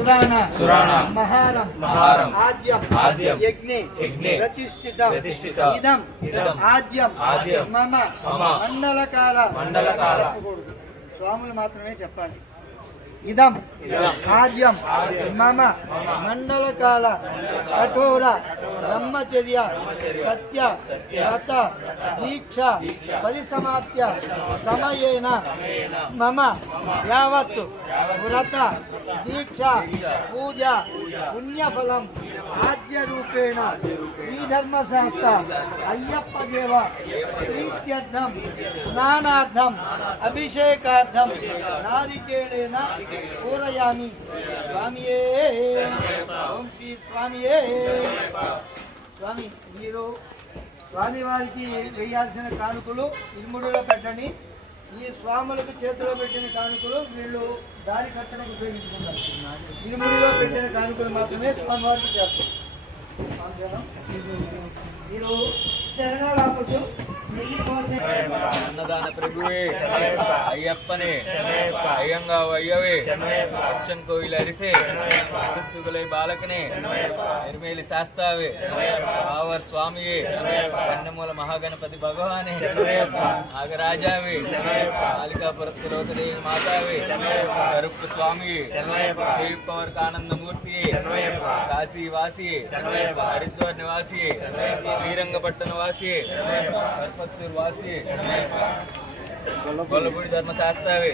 సురాణ మహారం మహారం ఆద్యం ఆద్యం యజ్ఞే యజ్ఞే ప్రతిష్ఠితం ప్రతిష్ఠితం ఇదం ఇదం ఆద్యం ఆద్యం మమ మమ మండలకాల మండలకాల. స్వాములు మాత్రమే చెప్పాలి ఇదం. ఆద్యం. మమ. మండలకాల. కఠోర. బ్రహ్మచర్య. సత్య. వ్రత దీక్ష. పరిసమాప్య సమయేన. మమ. యావత్. వ్రత. దీక్ష. పూజ. పుణ్యఫలం. ఆద్యరూపేణ. శ్రీధర్మశాస్త్ర. అయ్యప్ప దేవ ప్రీత్యర్థం స్నానార్థం. అభిషేకార్థం. నారికేళేన. పూరయామి స్వామియే. ఓం శ్రీ స్వామియే. స్వామి మీరు స్వామివారికి వేయాల్సిన కానుకలు ఇరుముడిలో పెట్టండి. ఈ స్వాములకు చేతిలో పెట్టిన కానుకలు వీళ్ళు దారి కట్టడానికి ఉపయోగించుకుంటారు. ఇరుముడిలో పెట్టిన కానుకలు మాత్రమే స్వామివారికి చేస్తారు. మీరు శరణాలు ఆపచ్చు అన్నదాన ప్రభువే అయ్యప్పనే. అయ్యంగా అయ్యవే అచ్చన్ కోయిల్ అరిసే తిరుతుగులై బాలకనే నిర్మేలి శాస్తావే ఆవర్ స్వామియే కన్నమూల మహాగణపతి భగవానే నాగరాజావే కాళికాపురత్ తిరువతదేవి మాతావే కరుప్పు స్వామి పవర్ ఆనందమూర్తియే కాశీ వాసి హరిద్వార్ నివాసి శ్రీరంగపట్టణ వాసియే కర్పత్తూర్ వాసియే గొల్లపూడి ధర్మశాస్త్రావే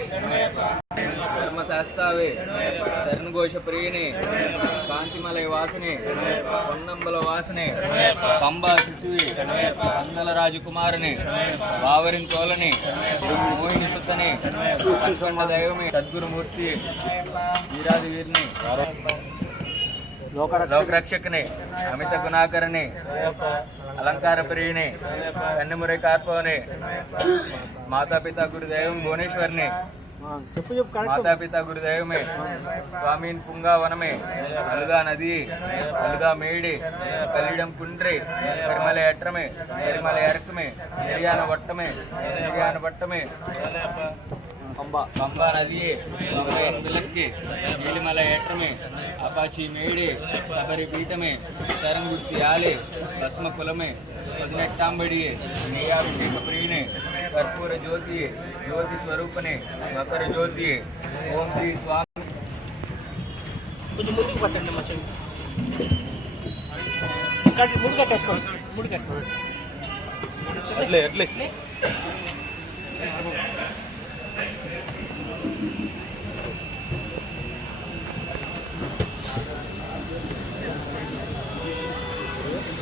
ధర్మశాస్త్రావే శరణఘోష ప్రియనే. కాంతిమలయ వాసిని. పొన్నంబల వాసిని. పంబా శిశువి. అందల రాజకుమారుని. బావరిన్ తోలని. మోహిని సుత్తని దైవమి. సద్గురుమూర్తి. వీరాది వీరిని. లోకరక్షకనే అమిత గుణాకరనే అలంకార ప్రియుని కన్నెమురై కార్పవనే మాతాపిత గురుదైవం భువనేశ్వరిని చెప్పు చెప్పు మాతాపిత గురుదైవమే స్వామీన్ పుంగావనమే అలుగా నది అలుగా మేడి కల్లిడం కుండ్రి పెరిమల ఎట్రమే పెరిమల ఎరకమే నెరియాన వట్టమే నెరియాన వట్టమే. పంబా నదియే ఉదయం విలక్కి నీలిమల ఏట్రమే అపాచి మేడే శబరి పీఠమే శరంగుర్తి ఆలే భస్మ కులమే పదినెట్టాంబడియే నేయాభిషేక ప్రియునే కర్పూర జ్యోతియే జ్యోతి స్వరూపనే మకర జ్యోతియే ఓం శ్రీ స్వామి కొంచెం ముందుకు పట్టండి మా చెవి కట్టి ముడి కట్టేసుకోండి ముడి కట్టుకోండి అట్లే అట్లే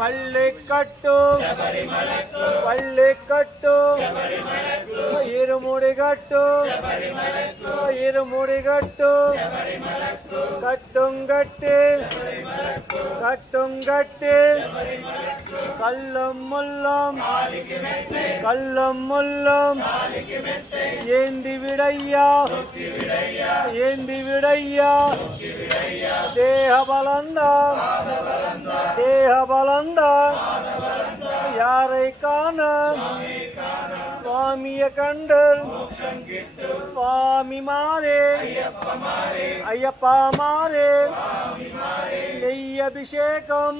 பள்ளி கட்டும் பள்ளி கட்டும் இருமுடி கட்டும் இருமுடி கட்டும் கட்டும் கட்டு. கட்டும் கட்டு. கல்லும் முல்லும் கல்லும் முல்லும் ஏந்தி விடையா. ஏந்தி விடையா. தேக பலந்தான் தேக பலந்தான் வந்தார் யாரை காண? சுவாமிய கண்டர் சுவாமி மாறே ஐயப்பா மாறே. नैयभिषेकं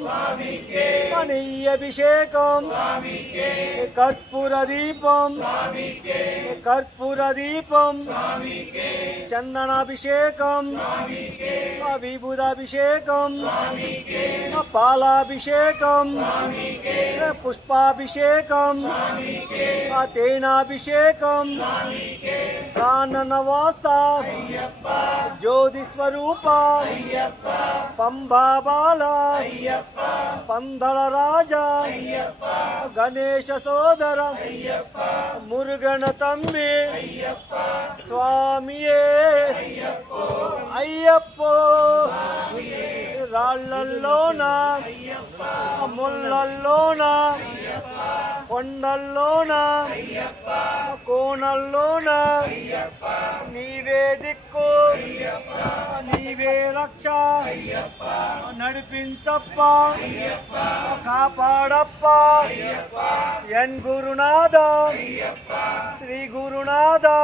नैयभिषेकं कर्पूरदीपं कर्पूरदीपं चन्दनाभिषेकं विबुधाभिषेकं पालाभिषेकं पुष्पाभिषेकं कानन काननवासा ज्योतिस्वरूपा। பம்பா பாலா பந்தள ராஜா கணேச சோதர. முருகன தம்பி. சுவாமியே. ஐயப்போ. రాళ్ళల్లోన? రాళ్ళల్లోన ముళ్ళల్లోన? కొండల్లోన? కోనల్లోన? నీవే దిక్కు నీవే రక్ష నడిపించప్ప కాపాడప్ప. ஐயப்பா. என் குருநாதா ஸ்ரீ குருநாதா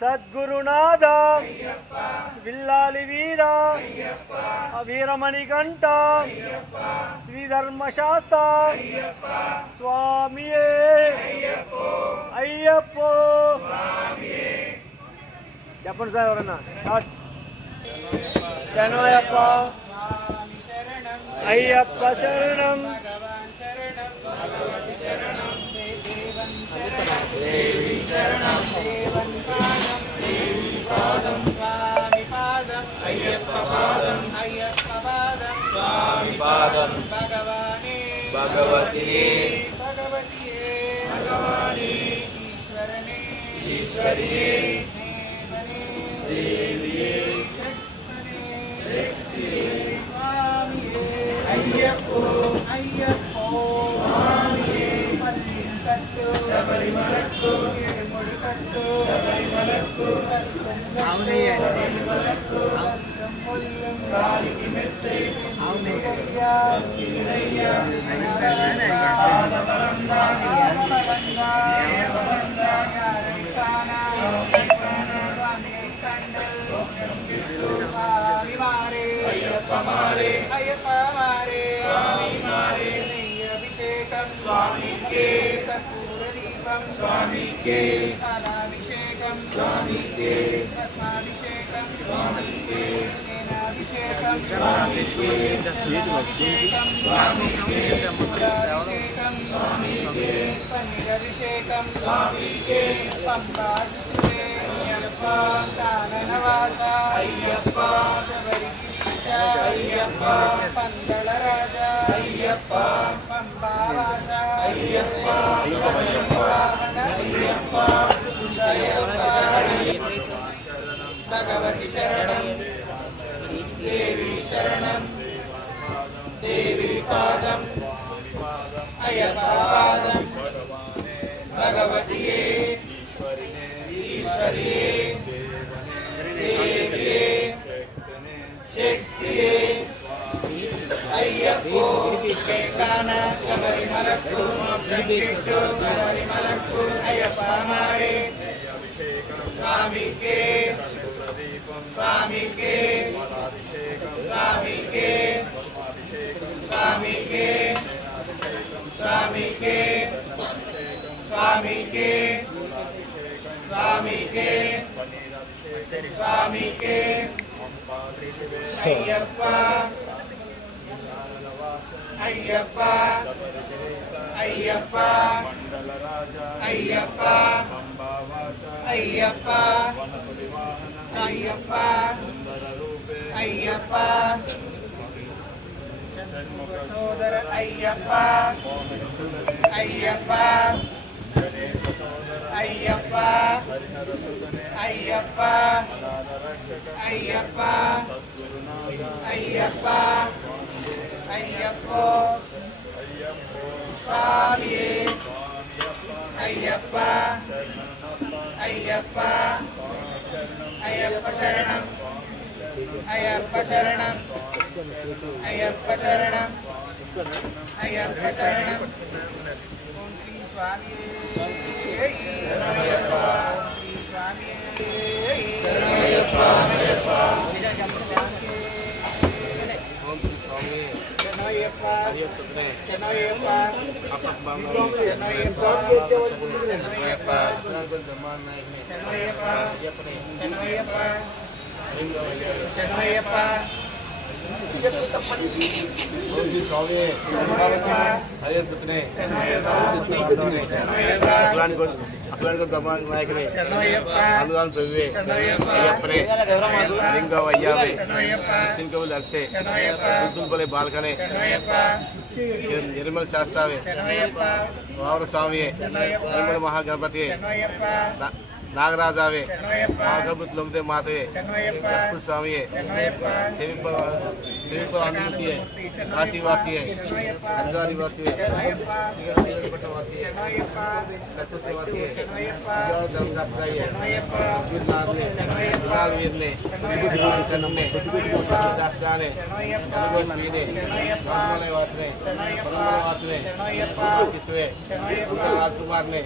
சத்குருநாதா வில்லாலி வீரா. வீரமணி கண்டா. ஸ்ரீ தர்மசாஸ்தா சுவாமியே. ஐயப்போ. చెప్పండి సార్ ఎవరన్నా శరణయ్యప్ప అయ్యప్ప శరణం भगवतिये भगवतिये भगवाने ईश्वरने ईश्वरिये देविये शक्तिये स्वामिये अय्यप्पो శబరిమలకు శబరిమలకు అయ్యప్పమారే అయ్యప్పమారే స్వామి మారే అభిషేకం స్వామికి స్వామికే. అభిషేకం స్వామికే. రత్నాభిషేకం స్వామికే. నేనాభిషేకం స్వామికే. దశమిభిషేకం స్వామికే. ముద్రాభిషేకం స్వామికే. పన్నీరభిషేకం స్వామికే. పంపాశిశువే అయ్యప్ప ராஜா ஐயப்பா பந்தள ராஜா. ஐயப்பா பம்பா ராஜா. ஐயப்பா ஐயப்பா பகவதி சரணம் தேவி சரணம் ஈஸ்வரியே தேவி Sami ke, ஐயப்பா ஐயப்பா மண்டலராஜா ஐயப்பா பம்பாவாசா ஐயப்பா. வனபுரி வாகன ஐயப்பா. சுந்தர ரூபே ஐயப்பா சண்முக ஐயப்பா. ஐயப்பா. சாமியே ஐயப்பா ஐயப்பா ஐயப்ப சரணம் ஐயப்ப சரணம் ஐயப்ப சரணம் ஐயப்ப சரணம் ஓம் ஸ்ரீ சுவாமியே ஐயப்பா ஸ்ரீ சுவாமியே ஐயப்பா ஐயப்பா మరియు చెన్నయ్యప్ప చెన్నయ్యప్ప చెన్నయ్యప్ప చెన్నయ్యప్ప చెన్నయ్యప్ప అట్లాంటి బ్రహ్మాండ నాయకుడే అందులో పెవ్వే అయ్యప్పనే సింగవ అయ్యావే సింగవు నర్సే వావర స్వామియే నిర్మల మహాగణపతియే నాగరాజావే నాగభూత్ లోకదే మాతవే స్వామియే సేవింప ಸೇಟ್ ಆದಿಮುಖಿ है ಕಾಶಿವಾಸಿ है ಗಂಗಾರಿವಾಸಿ है ಶ್ರೀರಂಗಪಟ್ಟಣವಾಸಿ है ಕಟ್ಟುತ್ತವಾಸಿ है ಗಂಗಾಸ್ತಾಯಿ है ಗಿರ್ನಾರ್ಲಿ ಗಿರ್ನಾರ್ವೀರ್ಲಿ ಚನ್ನಮ್ಮೆ ಶಾಸ್ತ್ರಾನೆ ಕನಗೋಸ್ಮೀನೆ ಪದ್ಮಲೆ ವಾಸನೆ ಪದ್ಮಲೆ ವಾಸನೆ ಕಿಸುವೆ ರಾಜ್ಕುಮಾರ್ ने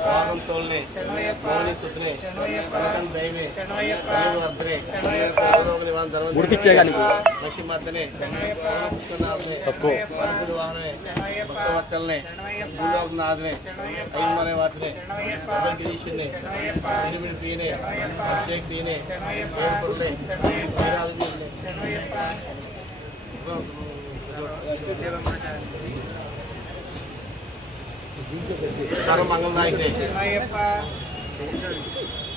रावण तोल ने मोहनी सुत ने रतन देव ने देववर्ध ने धर्म धर्म नरसिम्हा నశిమర్దని పుష్కనాథ్ని పరపుడు వాహనని భక్తవత్సల్ని భూలోకనాథ్ని ఐమలయ వాసుని గిరీషుని తిరుమిడి పీని అభిషేక్ పీని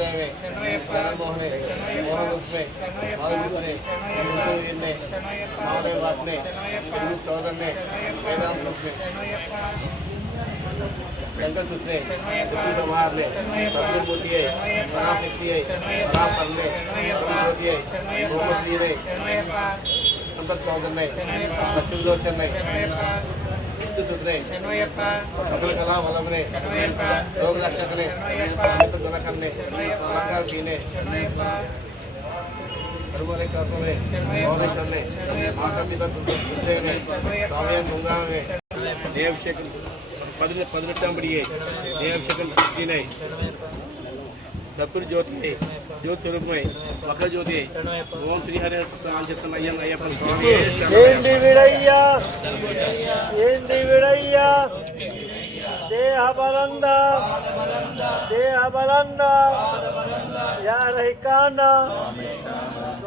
ಉದ್ದೇವೆ ಮೋಹನೆ ಮೋಹನಲಕ್ಷ್ಮಿ ಮಹಾಲಕ್ಷ್ಮಿ ಎಣ್ಣೆ ಮಹಾದೇವ ವಾಸನೆ ಸೋದನ್ನೆ ವೇದಾಂತ ಲಕ್ಷ್ಮಿ வெங்கட் சுத்ரே குமார்லே சத்யமூர்த்தியை பராசக்தியை பராபரலே பரமஜோதியை கோமதீரை சம்பத் சௌதன்னை சச்சின் லோச்சன்னை ಮುಕ್ತಿ ಸುಧನೆ ಶರಣಯ್ಯಪ್ಪ ಸಕಲ ಕಲಾ ವಲಮನೆ ಶರಣಯ್ಯಪ್ಪ ರೋಗ ರಕ್ಷಕನೆ ಶರಣಯ್ಯಪ್ಪ ಅಮಿತ ಗುಣಕರ್ಣೆ ಶರಣಯ್ಯಪ್ಪ ಅಲಂಕಾರ ಪೀನೆ ಶರಣಯ್ಯಪ್ಪ ಕರುಮಲೆ ಕಾಸನೆ ಶರಣಯ್ಯಪ್ಪ ಶರಣಯ್ಯಪ್ಪ ಮಾಸಂಬಿತ ಸುಧನೆ ಸ್ವಾಮಿಯ ಮುಂಗಾನೆ ದೇವಶೇಖ பதினெ பதினெட்டாம் படியே தேவசகன் தப்புரி ஜோதியை ஜோதி சுரூபமை வக்ரஜோதி ஓம் ஸ்ரீஹர சித்தம் ஐயம் ஐயப்பன் சுவாமி ஏந்தி விடையா ஏந்தி யாரை காணா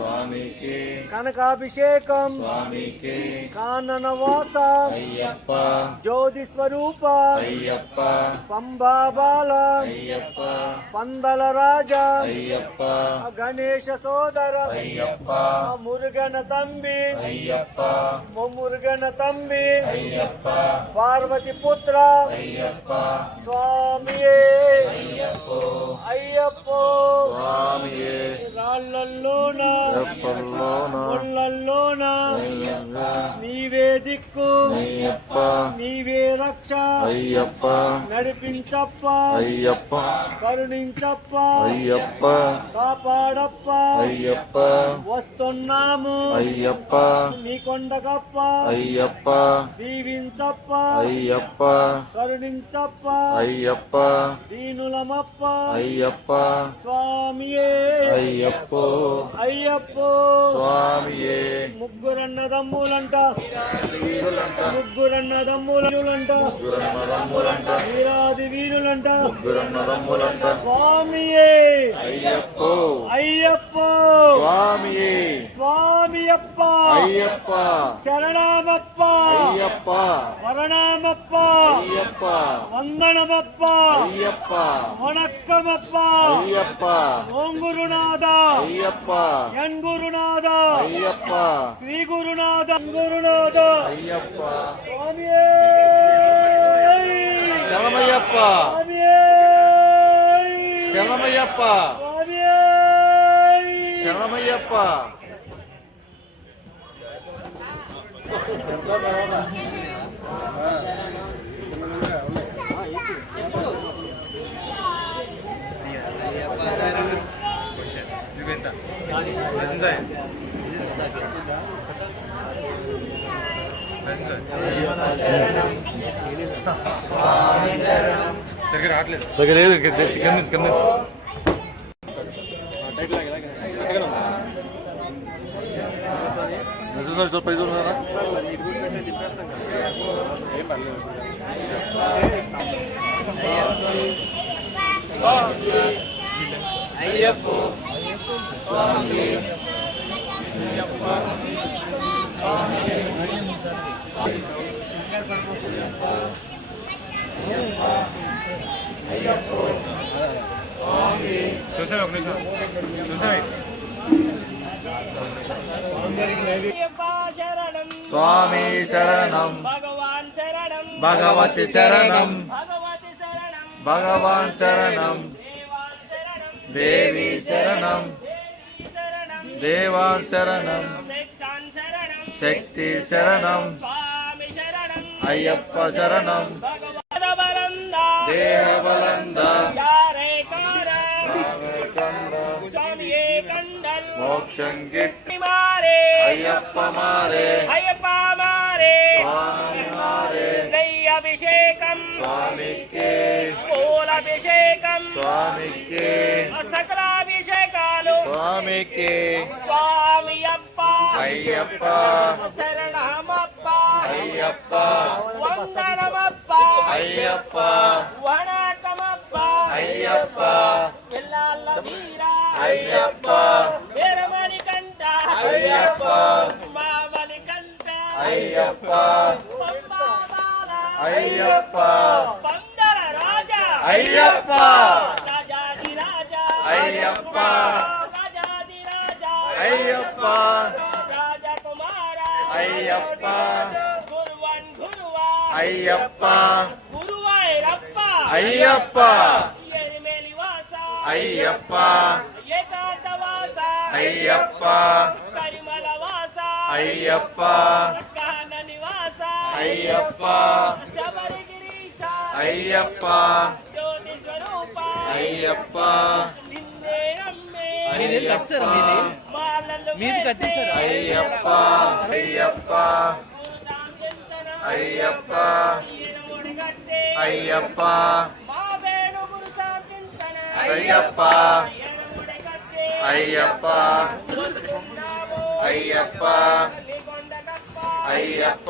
స్వామికే కనకాభిషేకం స్వామికే కాననవాస అయ్యప్ప జ్యోతి స్వరూప అయ్యప్ప పంబాబాల అయ్యప్ప పందల రాజా అయ్యప్ప గణేశ సోదర అయ్యప్ప మురుగన తంబి అయ్యప్ప మురుగన తంబి అయ్యప్ప పార్వతి పుత్ర అయ్యప్ప స్వామియే అయ్యప్పో అయ్యప్పో స్వామియే రాళ్ళల్లోన ఎప్పల్లోన ముళ్ళల్లోన నీవే దిక్కు. నీవే రక్ష. అయ్యప్ప. నడిపించప్ప. అయ్యప్ప. కరుణించప్ప. అయ్యప్ప. కాపాడప్ప. అయ్యప్ప. వస్తున్నాము. అయ్యప్ప. నీ కొండకప్ప. అయ్యప్ప. దీవించప్ప. అయ్యప్ప. కరుణించప్ప. అయ్యప్ప. దీనులమప్ప. అయ్యప్ప. స్వామియే. అయ్యప్పో. అయ్యప్పో స్వామియే ముగ్గురన్నదమ్ములంట ముగ్గురన్నదమ్ములంట గురమదమ్ములంట వీరాది వీరులంట గురమదమ్ములంట స్వామియే అయ్యప్పో అయ్యప్పో స్వామియే స్వామియప్ప అయ్యప్ప శరణమప్ప అయ్యప్ప వరణమప్ప అయ్యప్ప వందనమప్ప అయ్యప్ప వణక్కమప్ప అయ్యప్ప ఓం గురునాథ అయ్యప్ప. ఎన్ గురునాథ అయ్యప్ప. శ్రీ గురునాథ గురునాథ అయ్యప్ప. స్వామియే. శరణమయ్యప్ప. స్వామియే. శరణమయ్యప్ప. స్వామియే. శరణమయ్యప్ప రావట్లేదు సరిగ్గా లేదు కింద నుంచి కింద నుంచి నిజంగా చూడ ఏం పర్లేదు అయ్యప్ప శరణం స్వామి శరణం భగవాన్ శరణం భగవతి శరణం భగవతి శరణం భగవాన్ శరణం దేవాన్ தேவி சரணம். தேவா சரணம். சக்தி சரணம். ஐயப்ப சரணம். தேவ பலந்தா மோட்சம் கிட்டி மாறே. ஐயப்ப மாறே. ஐயப்பா மாறே. மாறே அபிஷேகம் மூலபிஷேகம் சகலாபிஷேகாலு சுவாமி அப்பா ஐயப்பா சரணமப்பா ஐயப்பா வந்தனமப்பா ஐயப்பா வணக்கமப்பா ஐயப்பா எல்லா வீரா ஐயப்பா வீரமணி கண்டா ஐயப்பா மாமணி கண்டா ஐயப்பா ஐயப்பா. பந்தல ராஜா. ஐயப்பா. ராஜாதி ராஜா. ஐயப்பா. ராஜாதி ராஜா. ஐயப்பா. ராஜா குமாரா ஐயப்பா. குருவன் குருவா. ஐயப்பா. குருவாயிரப்பா. ஐயப்பா. అయ్యప్ప అయ్యప్ప అయ్యప్ప గురువన్ గురువా అయ్యప్ప మీది కట్టేశారు. అయ్యప్ప అయ్యప్ప అయ్యప్ప అయ్యప్ప అయ్యప్ప అయ్యప్ప అయ్యప్ప అయ్యప్ప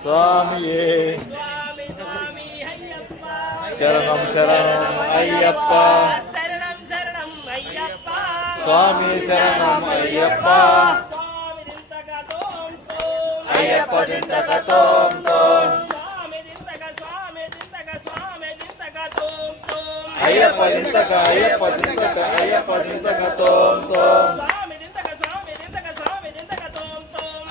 అయ్యప్పో స్వామియే. స్వామి స్వామి అయ్యప్ప. శరణం శరణం అయ్యప్ప. అయ్యప్ప. స్వామి శరణం అయ్యప్ప. దింతక తోం తోం. అయ్యప్ప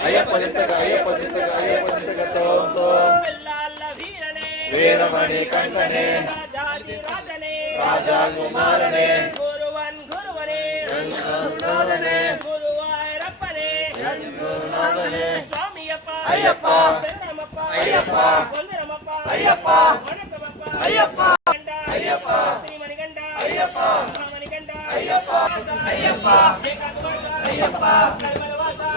అయ్యప్ప దింతక అయ్యప్ప దింతక అయ్యప్ప దింతక తోం తోం పిల్లాళ్ళ వీరనే వీరమణి కంఠనే రాజాది రాజనే రాజా కుమారనే గురువన్ గురువనే నాథనే గురువాయూరప్పనే నాథనే స్వామియప్ప అయ్యప్ప శరణమప్ప అయ్యప్ప వందనమప్ప అయ్యప్ప వణకమప్ప అయ్యప్ప గంట అయ్యప్ప శ్రీమణిగంట అయ్యప్ప మణిగంట అయ్యప్ప అయ్యప్ప అయ్యప్ప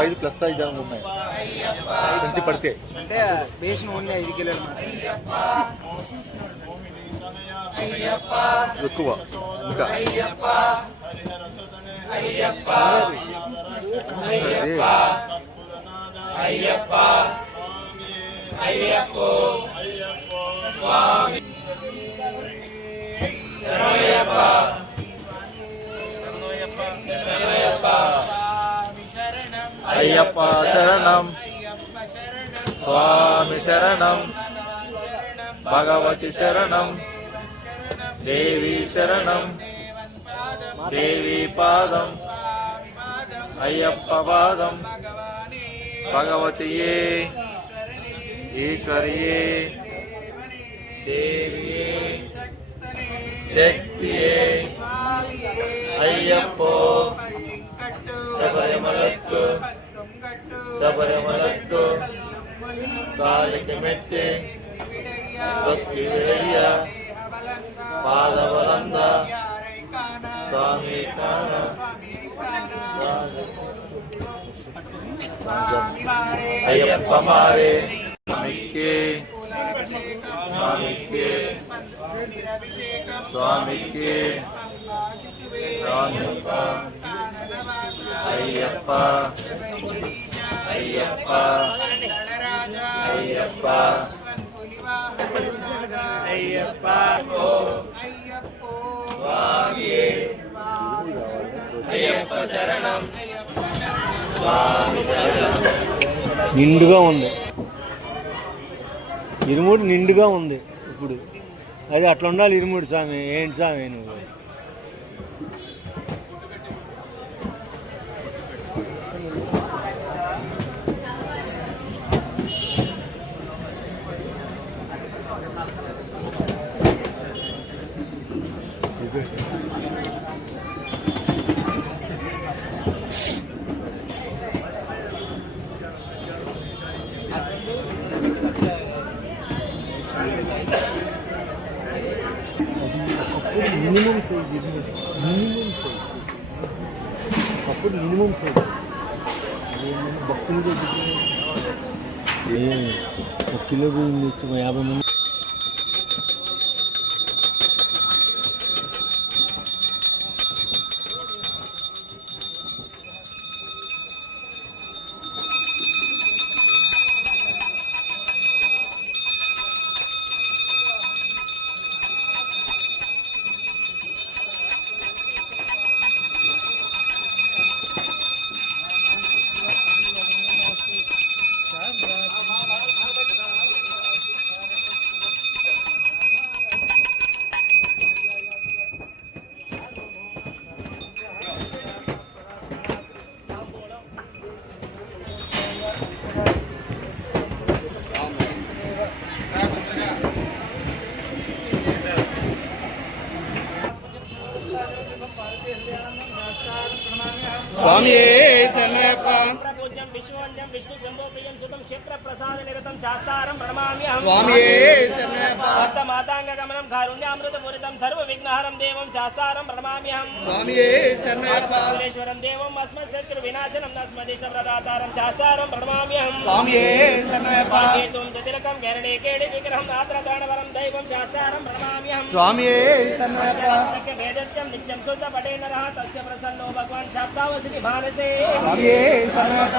ఐదు ప్లస్ ఐదు ఉన్నాయి సంచి పడితే. అంటే బేసిన ఓన్లీ ఐదు కిలోలు ఎక్కువ. ఇంకా. అదే. అయ్యప్ప. ஐயப்பா சரணம். சுவாமி சரணம். பகவதி சரணம். தேவி சரணம். தேவி பாதம். ஐயப்ப பாதம். பகவதியே ஈஸ்வரியே தேவியே சக்தியே. నిండుగా ఉంది. ఇరుముడు నిండుగా ఉంది ఇప్పుడు. అది అట్లా ఉండాలి ఇరుముడు స్వామి. ఏంటి స్వామి నువ్వు? ఒక కిలో బియ్యం తీసుకుని యాభై మంది స్వామి శరణయ్యప్ప విశ్వవంద్యం విష్ణు శంభోప్రియం సుతం క్షేత్ర ప్రసాద నిరతం శాస్త్రారం ప్రణమామ్యహం స్వామి భక్త మాతాంగ గమనం కారుణ్యామృత పూరితం సర్వ విఘ్నహరం దేవం శాస్త్రారం ప్రణమామ్యహం స్వామి కాళేశ్వరం దేవం అస్మత్ శత్రు వినాశనం నస్మదిశ ప్రదాతారం శాస్త్రారం ప్రణమామ్యహం స్వామి కేశవం చతిలకం కేరళే కేడి విగ్రహం నాత్రదానవరం దైవం శాస్త్రారం ప్రణమామ్యహం స్వామి శరణయ్యప్ప వేదత్యం నిత్యం శుద్ధ పటేన తస్య ప్రసన్నో భగవాన్ శాబ్దావసి మానసే స్వామి శరణయ్యప్ప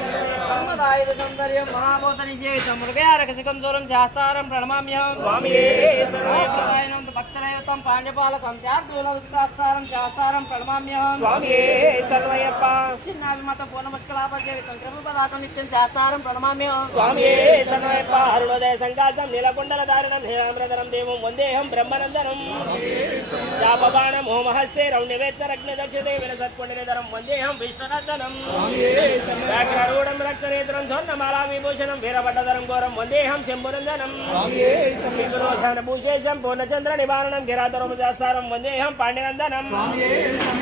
ప్రణమామ్యహం స్వామి శరణయ్యప్ప సౌందర్యం మహాభూతనిషేషం మృగయారకసికం సూరం శాస్త్రారం ప్రణమామ్యం ప్రదాయనం భక్తదైవతం పాండ్యపాలకం శాస్త్రం శాస్త్రారం ప్రణమామ్యం చిన్నాభిమత పూర్ణమస్కలాపజీవితం కృపదాకం నిత్యం శాస్త్రారం ప్రణమామ్యం అరుణోదయ సంకాశం నీలకుండల దారుణం నీలామృతరం దేవం వందేహం బ్రహ్మనందనం చాపబాణం హోమహస్యే రౌణ్యవేత్తరగ్ని దక్షితే విలసత్పుండినిధరం వందేహం విష్ణునందనం వ్యాఘ్రరూఢం రక్షనేత్రం స్వర్ణమాలా విభూషణం వీరభట్టధరం ఘోరం వందేహం శంభునందనం. విపురోధన భూషేషం పూర్ణచంద్ర నివారణం గిరాధరం శాస్త్రం వందేహం పాండ్యనందనం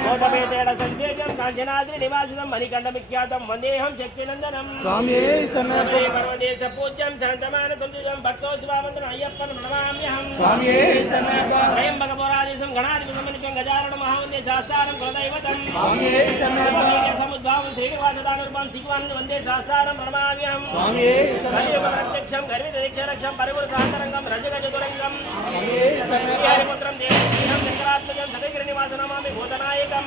కోటపేతేడ సంశేషం కాంచనాద్రి నివాసితం మణికంఠ విఖ్యాతం వందేహం శక్తినందనం. పర్వదేశ పూజ్యం శాంతమాన సంతుజం భక్తోత్సవామంతరం అయ్యప్పన్ ప్రణమామ్యహం. భగవరాదేశం గణాధిప సమన్వితం గజారణ మహావందే శాస్త్రారం కులదైవతం. సముద్భావం శ్రీనివాసదానుర్భం శిఖవాన్ వందే శాస్త్రారం సారం ప్రణామ్యం ప్రత్యక్షం గర్విత దీక్షరక్షం పరిగురు సాంతరంగం రజగజదురంగం పుత్రం దేవం విక్రాత్మజం సదగిరి నివాస నమామి భూతనాయకం.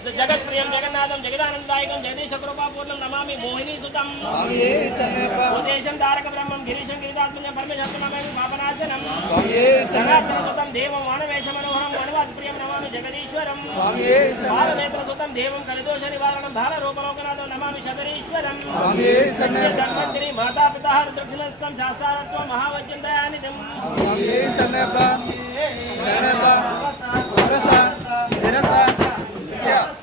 చక్రాత్మజం జగత్ప్రియం జగన్నాథం జగదానందాయకం జగదీశ కృపాపూర్ణం నమామి మోహిని సుతం. భూతేశం తారక బ్రహ్మం గిరీశం గిరిదాత్మజం పరమేశ్వరం పాపనాశనం. జనార్దన సుతం దేవం మానవేశ మనోహరం మానవాస్ ప్రియం నమామి జగదీశ్వరం. బాలనేత్ర సుతం దేవం కలిదోష నివారణం బాల రూపలోకనాథం నమామి శబరీశ్వరం. ధన్వంతరి మాతాపిత రుద్రభినస్తం శాస్త్రారత్వం మహావజ్యం దయానిధం. Yeah.